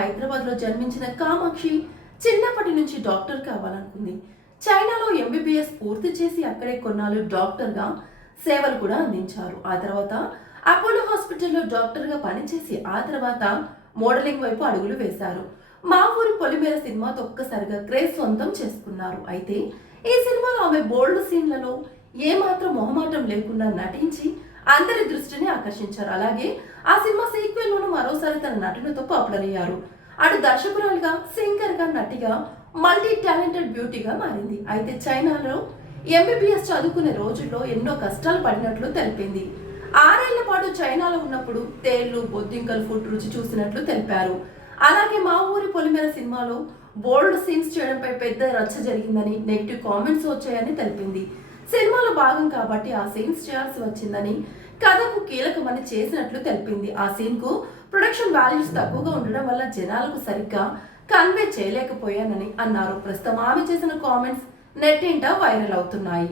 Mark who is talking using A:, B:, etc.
A: హైదరాబాద్లో జన్మించిన కామాక్షి చిన్నప్పటి నుంచి డాక్టర్ కావాలనుకుంది. చైనాలో ఎంబీబీఎస్ పూర్తి చేసి అక్కడే కొన్నాళ్ళు డాక్టర్గా సేవలు కూడా అందించారు. ఆ తర్వాత అపోలో హాస్పిటల్లో డాక్టర్గా పనిచేసి ఆ తర్వాత మోడలింగ్ వైపు అడుగులు వేశారు. మా ఊరు పొలిమేర సినిమాతో ఒక్కసారిగా క్రేజ్ సొంతం చేసుకున్నారు. అయితే ఈ సినిమాలో ఆమె బోల్డ్ సీన్లలో ఏమాత్రం మొహమాటం లేకుండా నటించి అందరి దృష్టిని ఆకర్షించారు. అలాగే ఆ సినిమా సీక్వెల్లోనూ తన నటనతో పాపులర్ అయ్యారు అటు దర్శకురాలుగా సింగర్గా నటిగా మల్టీ టాలెంటెడ్ బ్యూటీగా మారింది. అయితే చైనాలో ఎంబీబీఎస్ చదువుకునే రోజుల్లో ఎన్నో కష్టాలు పడినట్లు తెలిపింది. ఆరేళ్ళ పాటు చైనాలో ఉన్నప్పుడు తేళ్ళు బొద్దింకలు ఫుడ్ రుచి చూసినట్లు తెలిపారు. అలాగే మా ఊరి పొలిమేర సినిమాలో బోల్డ్ సీన్స్ చేయడంపై పెద్ద రచ్చ జరిగిందని నెగిటివ్ కామెంట్స్ వచ్చాయని తెలిపింది. సినిమాలో భాగం కాబట్టి ఆ సీన్స్ చేయాల్సి వచ్చిందని కథకు కీలకమని చేసినట్లు తెలిపింది. ఆ సీన్కు ప్రొడక్షన్ వాల్యూస్ తక్కువగా ఉండడం వల్ల జనాలకు సరిగ్గా కన్వే చేయలేకపోయానని అన్నారు. ప్రస్తుతం ఆమె చేసిన కామెంట్స్ నెట్టింట వైరల్ అవుతున్నాయి.